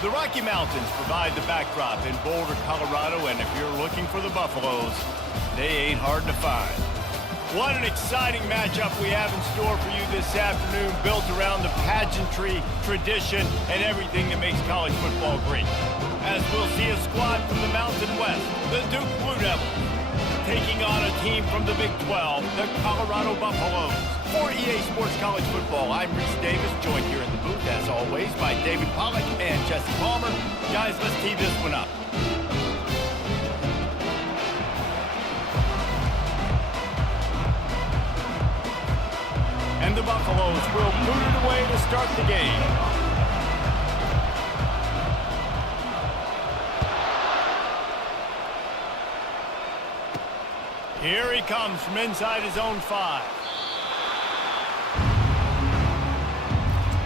The Rocky Mountains provide the backdrop in Boulder, Colorado, and if you're looking for the Buffaloes, they ain't hard to find. What an exciting matchup we have in store for you this afternoon, built around the pageantry, tradition, and everything that makes college football great. As we'll see a squad from the Mountain West, the Duke Blue Devils, taking on a team from the Big 12, the Colorado Buffaloes. For EA Sports College Football, I'm Reese Davis, joined here in the booth, as always, by David Pollack and Jesse Palmer. Guys, let's tee this one up. And the Buffaloes will boot it away to start the game. Here he comes from inside his own 5.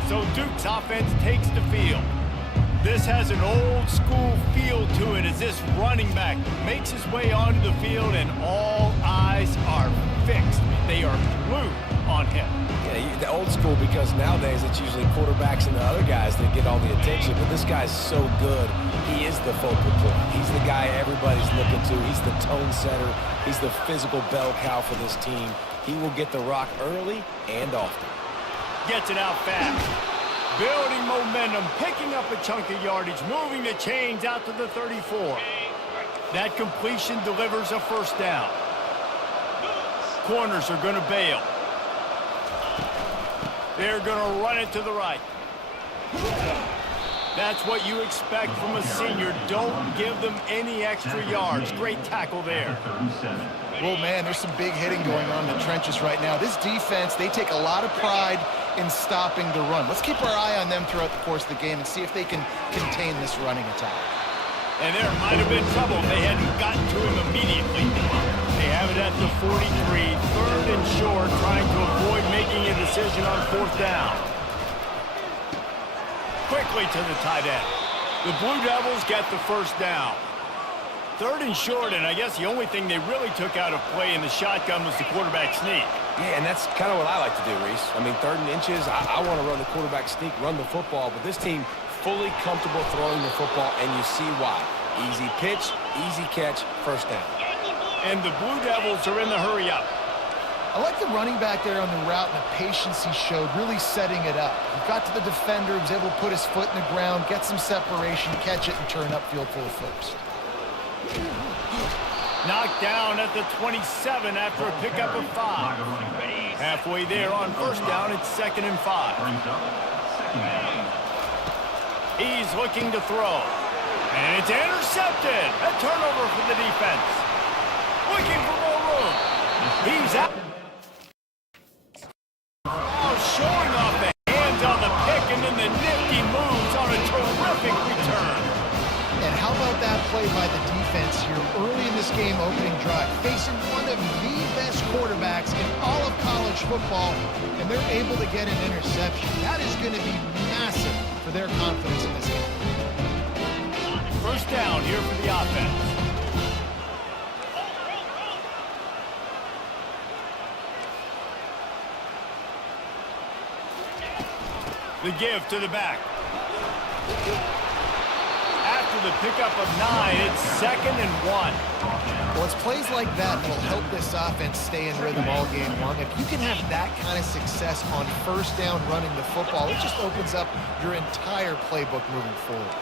So Duke's offense takes the field. This has an old school feel to it as this running back makes his way onto the field and all eyes are fixed. They are glued on him. Yeah, the old school, because nowadays it's usually quarterbacks and the other guys that get all the attention, but this guy's so good. He is the focal point. He's the guy everybody's looking to. He's the tone setter. He's the physical bell cow for this team. He will get the rock early and often. Gets it out fast. Building momentum, picking up a chunk of yardage, moving the chains out to the 34. That completion delivers a first down. Corners are going to bail. They're going to run it to the right. That's what you expect from a senior. Don't give them any extra yards. Great tackle there. Well, man, there's some big hitting going on in the trenches right now. This defense, they take a lot of pride in stopping the run. Let's keep our eye on them throughout the course of the game and see if they can contain this running attack. And there might have been trouble if they hadn't gotten to him immediately. They have it at the 43, 3rd and short, trying to avoid making a decision on 4th down. Quickly to the tight end. The Blue Devils get the first down. 3rd and short, and I guess the only thing they really took out of play in the shotgun was the quarterback sneak. Yeah, and that's kind of what I like to do, Reese. I mean, 3rd and inches, I want to run the quarterback sneak, run the football, but this team fully comfortable throwing the football, and you see why. Easy pitch, easy catch, first down. And the Blue Devils are in the hurry-up. I like the running back there on the route and the patience he showed, really setting it up. He got to the defender, was able to put his foot in the ground, get some separation, catch it, and turn upfield for the first. Knocked down at the 27 after a pickup of 5. Halfway there on first down, it's 2nd and 5. He's looking to throw. And it's intercepted. A turnover for the defense. Looking for more room. He's out. Oh, showing off the hands on the pick and then the nifty moves on a terrific return. And how about that play by the defense here early in this game opening drive, facing one of the best quarterbacks in all of college football, and they're able to get an interception. That is going to be massive for their confidence in this game. First down here for the offense. The give to the back. After the pickup of 9, it's 2nd and 1. Well, it's plays like that will help this offense stay in rhythm all game long. If you can have that kind of success on first down running the football, it just opens up your entire playbook moving forward.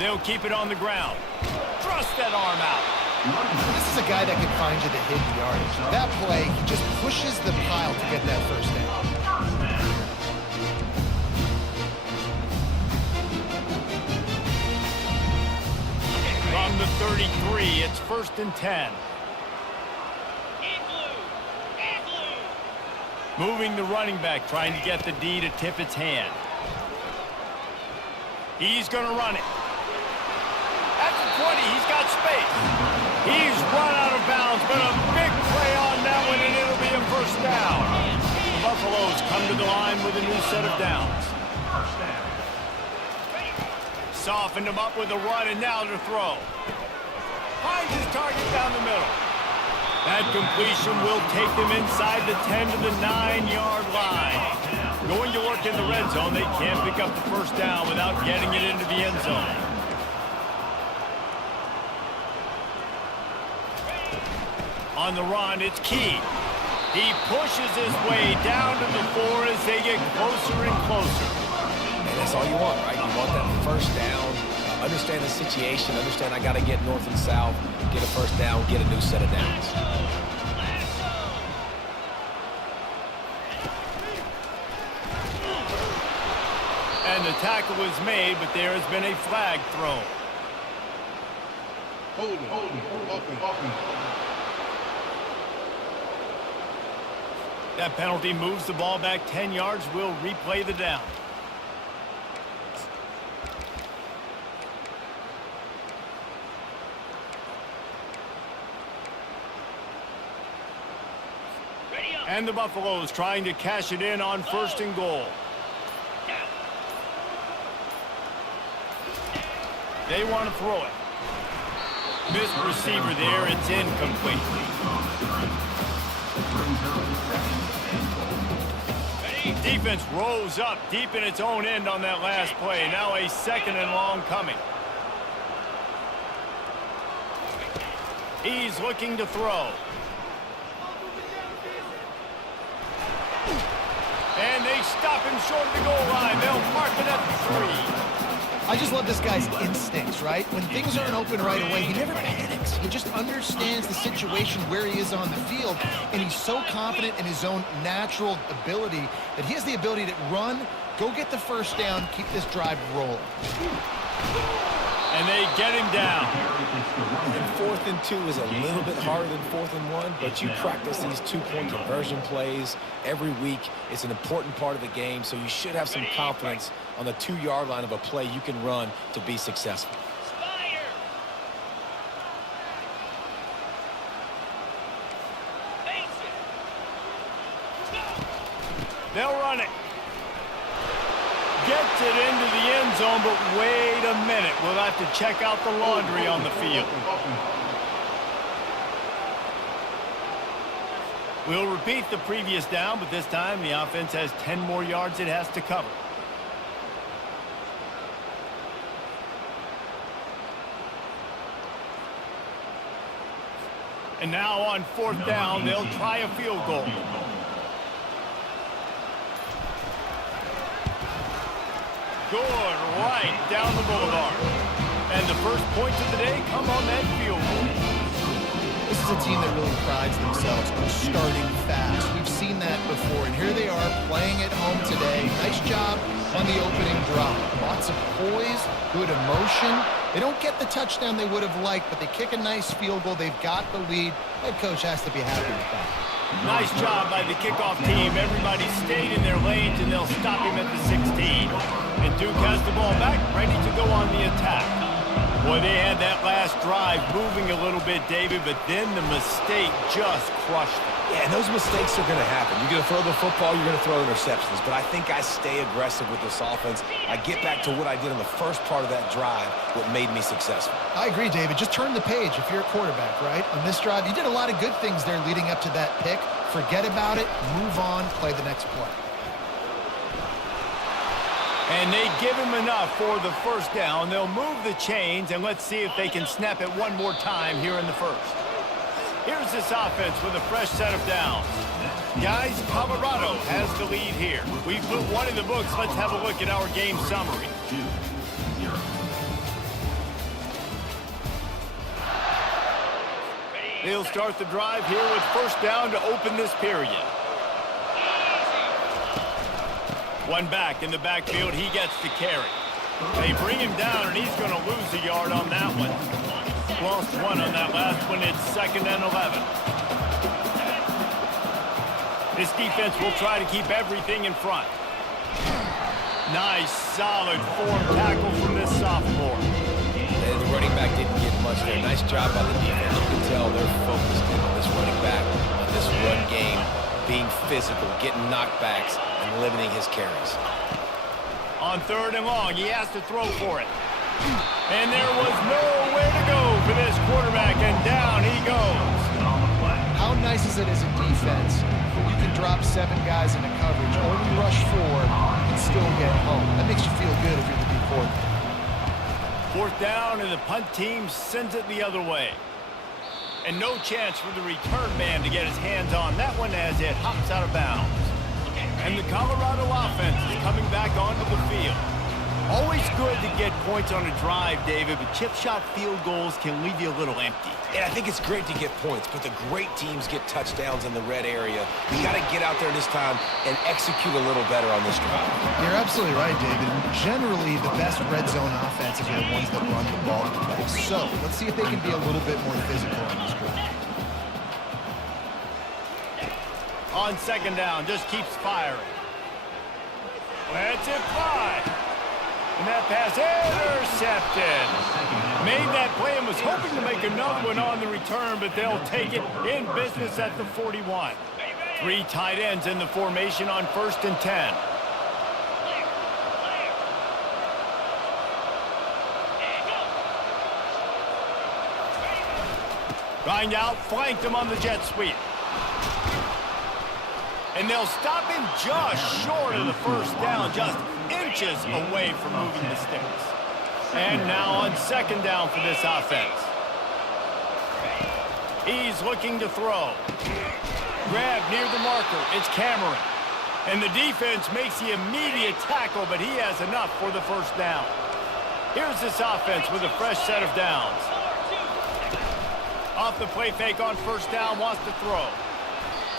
They'll keep it on the ground. Thrust that arm out. This is a guy that can find you the hidden yardage. That play, he just pushes the pile to get that first down. From the 33, it's 1st and 10. Moving the running back, trying to get the D to tip its hand. He's going to run it. At the 20, he's got space. He's run out of bounds, but a big play on that one, and it'll be a first down. The Buffaloes come to the line with a new set of downs. Softened him up with a run, and now to throw. Finds his target down the middle. That completion will take them inside the 10 to the 9-yard line. going to work in the red zone. They can't pick up the first down without getting it into the end zone. On the run, it's Key. He pushes his way down to the 4 as they get closer and closer. And that's all you want, right? You want that first down. Understand the situation. Understand I got to get north and south, get a first down, get a new set of downs. And the tackle is made, but there has been a flag thrown. Holding. That penalty moves the ball back 10 yards. We'll replay the down. And the Buffaloes trying to cash it in on 1st and goal. They want to throw it. Missed receiver there. It's incomplete. Defense rose up deep in its own end on that last play. Now a 2nd and long coming. He's looking to throw. And they stop him short of the goal line. They'll mark it at the 3. I just love this guy's instincts, right? When things aren't open right away, he never panics. He just understands the situation where he is on the field, and he's so confident in his own natural ability that he has the ability to run, go get the first down, keep this drive rolling. And they get him down. And 4th and 2 is a little bit harder than 4th and 1, but you practice these 2-point conversion plays every week. It's an important part of the game, so you should have some confidence on the 2-yard line of a play you can run to be successful. They'll run it. Gets it into the end zone, but wait a minute. We'll have to check out the laundry on the field. We'll repeat the previous down, but this time the offense has 10 more yards it has to cover. And now on 4th down, they'll try a field goal. Good, right down the boulevard. And the first points of the day come on that field goal. This is a team that really prides themselves on starting fast. We've seen that before, and here they are playing at home today. Nice job on the opening drive. Lots of poise, good emotion. They don't get the touchdown they would have liked, but they kick a nice field goal. They've got the lead. Head coach has to be happy with that. Nice job by the kickoff team. Everybody stayed in their lanes, and they'll stop him at the 16. And Duke has the ball back, ready to go on the attack. Boy, they had that last drive moving a little bit, David, but then the mistake just crushed them. Yeah, and those mistakes are going to happen. You're going to throw the football, you're going to throw interceptions. But I think I stay aggressive with this offense. I get back to what I did in the first part of that drive, what made me successful. I agree, David. Just turn the page if you're a quarterback, right? On this drive, you did a lot of good things there leading up to that pick. Forget about it, move on, play the next play. And they give him enough for the first down. They'll move the chains, and let's see if they can snap it one more time here in the first. Here's this offense with a fresh set of downs. Guys, Colorado has the lead here. We've put one in the books. Let's have a look at our game summary. They'll start the drive here with first down to open this period. One back in the backfield. He gets the carry. They bring him down, and he's going to lose a yard on that one. Lost one on that last one. It's 2nd and 11. This defense will try to keep everything in front. Nice, solid form tackle from this sophomore. The running back didn't get much there. Nice job by the defense. You can tell they're focused in on this running back, on this run game, being physical, getting knockbacks, and limiting his carries. On 3rd and long, he has to throw for it. And there was nowhere to go for this quarterback, and down he goes. How nice is it as a defense where you can drop 7 guys into coverage, only rush 4, and still get home. That makes you feel good if you're the D coordinator. 4th down, and the punt team sends it the other way. And no chance for the return man to get his hands on that one as it hops out of bounds. And the Colorado offense is coming back onto the field. Always good to get points on a drive, David, but chip shot field goals can leave you a little empty. And I think it's great to get points, but the great teams get touchdowns in the red area. You got to get out there this time and execute a little better on this drive. You're absolutely right, David. Generally, the best red zone offenses are the ones that run the ball the best. So let's see if they can be a little bit more physical on this drive. On 2nd down, just keeps firing. Lets it fly. And that pass intercepted. Made that play and was hoping to make another one on the return, but they'll take it in business at the 41. 3 tight ends in the formation on 1st and 10. Grind out, flanked him on the jet sweep. And they'll stop him just short of the 1st down, just inches away from moving the sticks. And now on 2nd down for this offense. He's looking to throw. Grab near the marker. It's Cameron. And the defense makes the immediate tackle, but he has enough for the 1st down. Here's this offense with a fresh set of downs. Off the play fake on 1st down, wants to throw.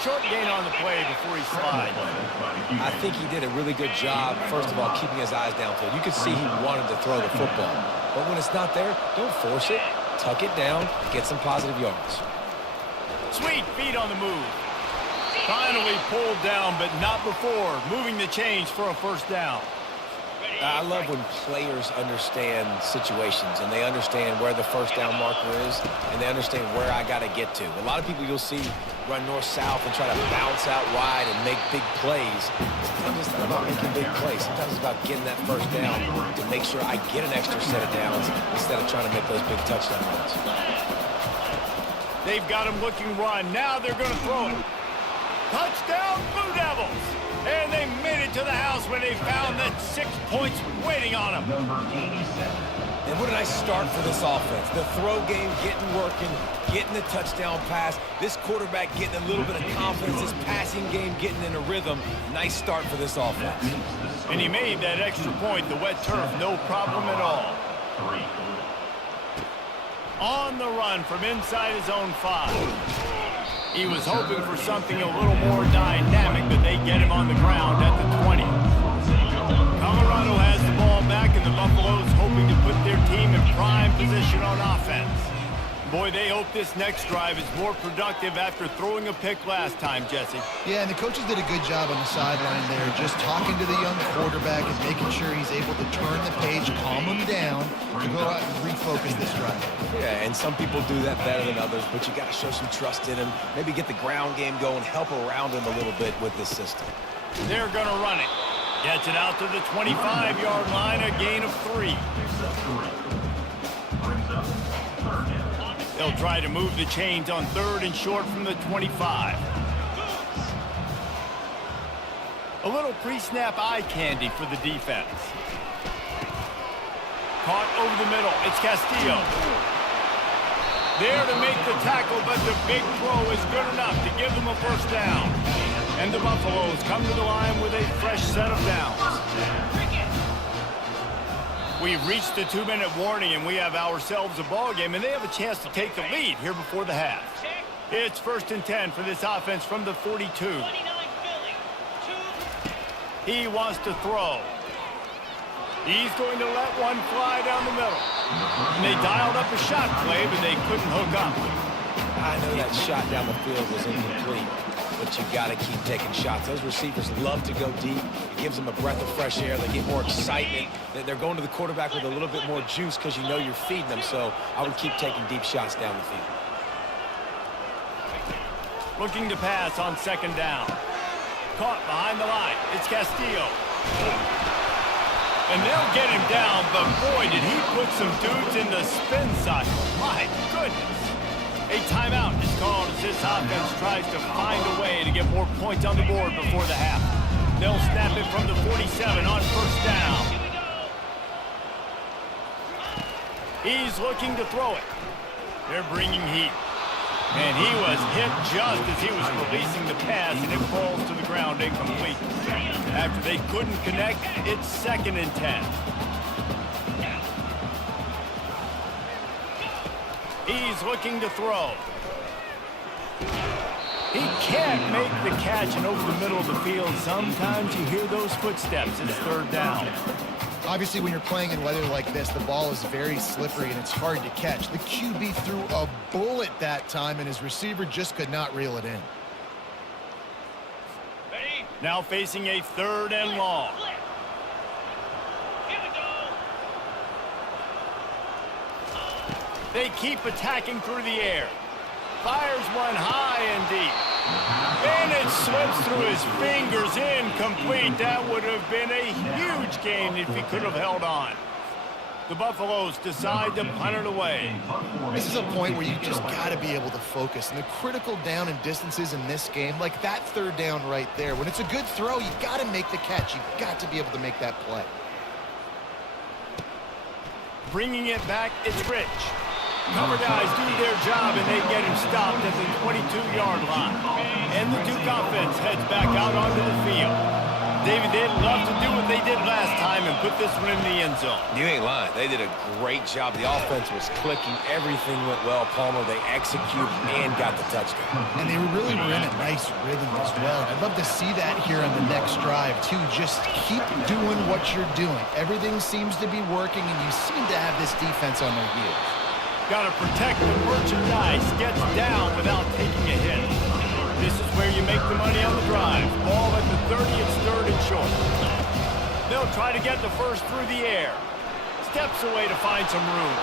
Short gain on the play before he slides. I think he did a really good job, first of all, keeping his eyes downfield. You could see he wanted to throw the football. But when it's not there, don't force it. Tuck it down, get some positive yards. Sweet feet on the move. Finally pulled down, but not before moving the chains for a 1st down. I love when players understand situations and they understand where the 1st down marker is and they understand where I got to get to. A lot of people you'll see run north-south and try to bounce out wide and make big plays. Sometimes it's not about making big plays. Sometimes it's about getting that 1st down to make sure I get an extra set of downs instead of trying to make those big touchdown runs. They've got him looking run. Now they're going to throw it. Touchdown, Blue Devils! And they made it to the house when they found that 6 points waiting on them. And what a nice start for this offense. The throw game getting working, getting the touchdown pass. This quarterback getting a little bit of confidence. This passing game getting in a rhythm. Nice start for this offense. And he made that extra point, the wet turf, no problem at all. On the run from inside his own 5. He was hoping for something a little more dynamic, but they get him on the ground at the 20. Colorado has the ball back, and the Buffaloes hoping to put their team in prime position on offense. Boy, they hope this next drive is more productive after throwing a pick last time, Jesse. Yeah, and the coaches did a good job on the sideline there, just talking to the young quarterback and making sure he's able to turn the page, calm him down, to go out and refocus this drive. Yeah, and some people do that better than others, but you got to show some trust in him, maybe get the ground game going, help around him a little bit with this system. They're going to run it. Gets it out to the 25-yard line, a gain of 3. They'll try to move the chains on 3rd and short from the 25. A little pre-snap eye candy for the defense. Caught over the middle. It's Castillo. There to make the tackle, but the big throw is good enough to give them a 1st down. And the Buffaloes come to the line with a fresh set of downs. We've reached the 2-minute warning, and we have ourselves a ball game, and they have a chance to take the lead here before the half. It's 1st and 10 for this offense from the 42. He wants to throw. He's going to let one fly down the middle. And they dialed up a shot play, but they couldn't hook up. I know that shot down the field was incomplete, but you got to keep taking shots. Those receivers love to go deep. It gives them a breath of fresh air. They get more excitement. They're going to the quarterback with a little bit more juice because you know you're feeding them. So I would keep taking deep shots down the field. Looking to pass on 2nd down. Caught behind the line. It's Castillo. And they'll get him down, but boy, did he put some dudes in the spin cycle. My goodness. A timeout is called as this offense tries to find a way to get more points on the board before the half. They'll snap it from the 47 on first down. He's looking to throw it. They're bringing heat. And he was hit just as he was releasing the pass, and it falls to the ground incomplete. After they couldn't connect, it's 2nd and 10. He's looking to throw. He can't make the catch, and over the middle of the field, sometimes you hear those footsteps. It's 3rd down. Obviously, when you're playing in weather like this, the ball is very slippery and it's hard to catch. The QB threw a bullet that time, and his receiver just could not reel it in. Now facing a 3rd and long. They keep attacking through the air. Fires one high and deep. And it slips through his fingers, incomplete. That would have been a huge gain if he could have held on. The Buffaloes decide to punt it away. This is a point where you just got to be able to focus. And the critical down and distances in this game, like that 3rd down right there, when it's a good throw, you got to make the catch. You've got to be able to make that play. Bringing it back, it's Rich. Cover guys do their job, and they get him stopped at the 22-yard line. And the Duke offense heads back out onto the field. David, they'd love to do what they did last time and put this one in the end zone. You ain't lying. They did a great job. The offense was clicking. Everything went well, Palmer. They executed and got the touchdown. And they really were in a nice rhythm as well. I'd love to see that here on the next drive, too. Just keep doing what you're doing. Everything seems to be working, and you seem to have this defense on their heels. Got to protect the merchandise. Gets down without taking a hit. This is where you make the money on the drive. Ball at the 30, it's 3rd and short. They'll try to get the first through the air. Steps away to find some room.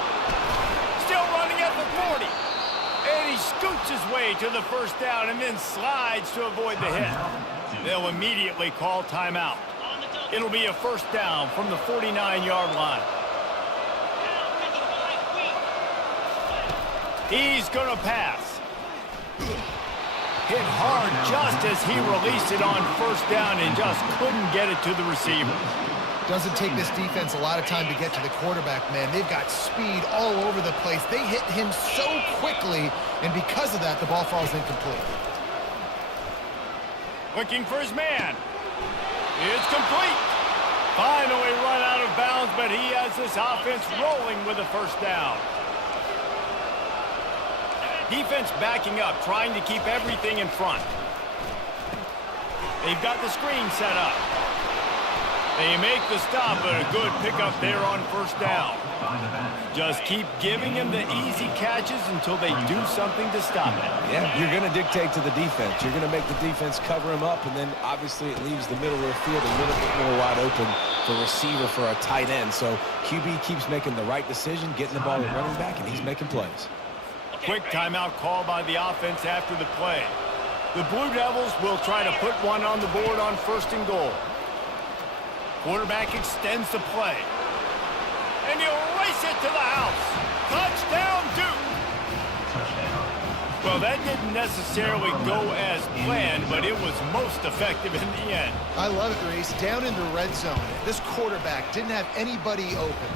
Still running at the 40. And he scoots his way to the first down and then slides to avoid the hit. They'll immediately call timeout. It'll be a 1st down from the 49-yard line. He's going to pass. Hit hard just as he released it on 1st down and just couldn't get it to the receiver. Doesn't take this defense a lot of time to get to the quarterback, man. They've got speed all over the place. They hit him so quickly, and because of that, the ball falls incomplete. Looking for his man. It's complete. Finally run out of bounds, but he has this offense rolling with a 1st down. Defense backing up, trying to keep everything in front. They've got the screen set up. They make the stop, but a good pickup there on 1st down. Just keep giving him the easy catches until they do something to stop it. Yeah, you're going to dictate to the defense. You're going to make the defense cover him up, and then obviously it leaves the middle of the field a little bit more wide open for receiver for a tight end. So QB keeps making the right decision, getting the ball to running back, and he's making plays. Quick timeout call by the offense after the play. The Blue Devils will try to put one on the board on 1st and goal. Quarterback extends the play. And he'll race it to the house. Touchdown, Duke! Well, that didn't necessarily go as planned, but it was most effective in the end. I love it, Reese. Down in the red zone, this quarterback didn't have anybody open.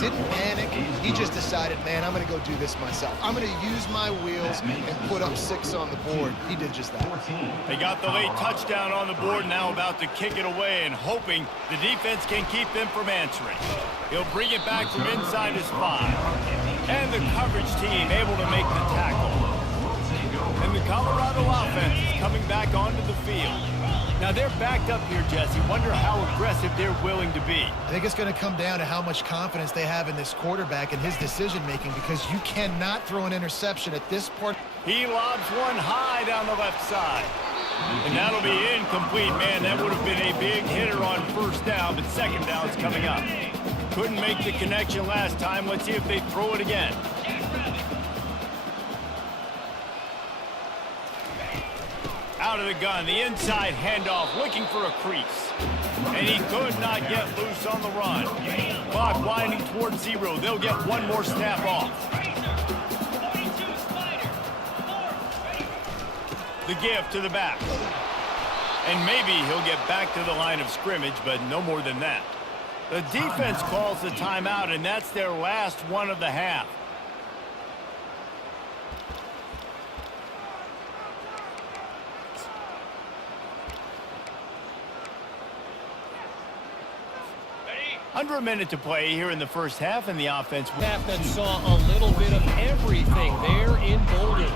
Didn't panic. He just decided, man, I'm going to go do this myself. I'm going to use my wheels and put up 6 on the board. He did just that. They got the late touchdown on the board, now about to kick it away and hoping the defense can keep them from answering. He'll bring it back from inside his 5. And the coverage team able to make the tackle. And the Colorado offense is coming back onto the field. Now they're backed up here, Jesse. Wonder how aggressive they're willing to be. I think it's going to come down to how much confidence they have in this quarterback and his decision-making, because you cannot throw an interception at this point. He lobs one high down the left side. And that'll be incomplete. Man, that would have been a big hitter on 1st down, but 2nd down's coming up. Couldn't make the connection last time. Let's see if they throw it again. Out of the gun, the inside handoff, looking for a crease. And he could not get loose on the run. Clock winding towards 0. They'll get one more snap off. The give to the back. And maybe he'll get back to the line of scrimmage, but no more than that. The defense calls the timeout, and that's their last one of the half. Under a minute to play here in the first half, and the offense. Half that saw a little bit of everything there in Boulder.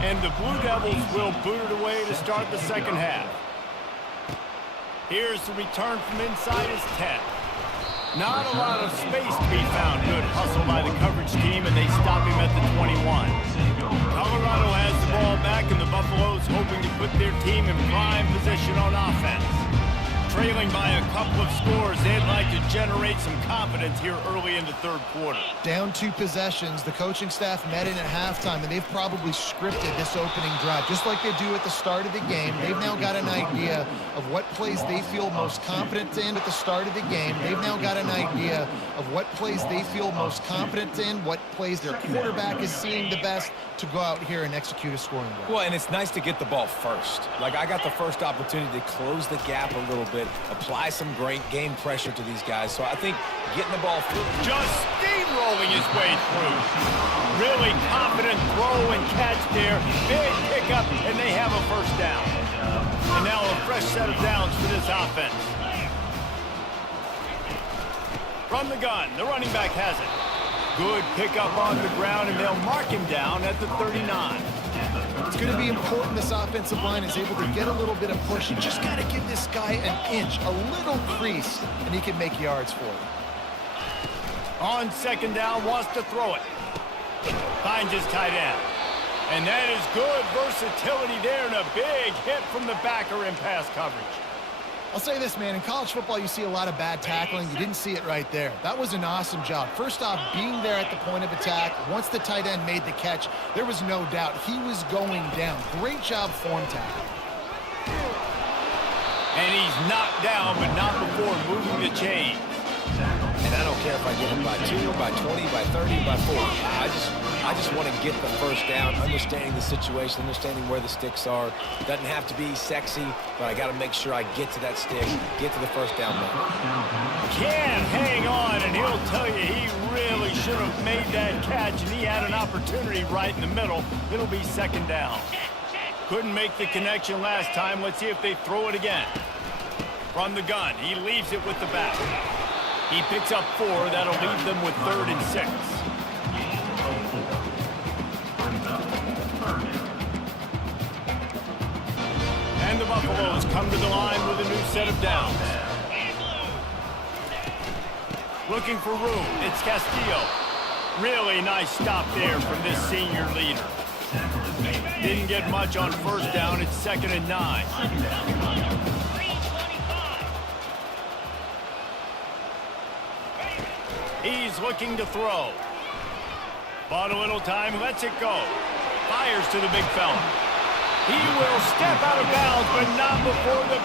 And the Blue Devils will boot it away to start the second half. Here's the return from inside his 10. Not a lot of space to be found. Good hustle by the coverage team, and they stop him at the 21. Colorado has the ball back, and the Buffaloes hoping to put their team in prime position on offense. Trailing by a couple of scores, they'd like to generate some confidence here early in the third quarter. Down 2 possessions, the coaching staff met in at halftime, and they've probably scripted this opening drive. Just like they do at the start of the game, they've now got an idea of what plays they feel most confident in at the start of the game. They've now got an idea of what plays they feel most confident in, what plays their quarterback is seeing the best to go out here and execute a scoring drive. Well, and it's nice to get the ball first. Like, I got the first opportunity to close the gap a little bit, apply some great game pressure to these guys. So I think getting the ball through. Just steamrolling his way through. Really confident throw and catch there. Big pickup, and they have a first down. And now a fresh set of downs for this offense. From the gun, the running back has it. Good pickup on the ground, and they'll mark him down at the 39. It's going to be important this offensive line is able to get a little bit of push. You just got to give this guy an inch, a little crease, and he can make yards for you. On second down, wants to throw it. Finds his tight end. And that is good versatility there, and a big hit from the backer in pass coverage. I'll say this, man, in college football you see a lot of bad tackling. You didn't see it right there. That was an awesome job. First off, being there at the point of attack. Once the tight end made the catch, there was no doubt he was going down. Great job form tackling. And he's knocked down, but not before moving the chains. And I don't care if I get him by 2, by 20, by 30, by 40. I just want to get the first down, understanding the situation, understanding where the sticks are. Doesn't have to be sexy, but I got to make sure I get to that stick, get to the first down mark. Can't hang on, and he'll tell you he really should have made that catch, and he had an opportunity right in the middle. It'll be second down. Couldn't make the connection last time. Let's see if they throw it again. From the gun, he leaves it with the back. He picks up 4. That'll leave them with 3rd and 6. And the Buffaloes come to the line with a new set of downs. Looking for room. It's Castillo. Really nice stop there from this senior leader. Didn't get much on first down. It's 2nd and 9. He's looking to throw. Bought a little time, lets it go. Fires to the big fella. He will step out of bounds, but not before the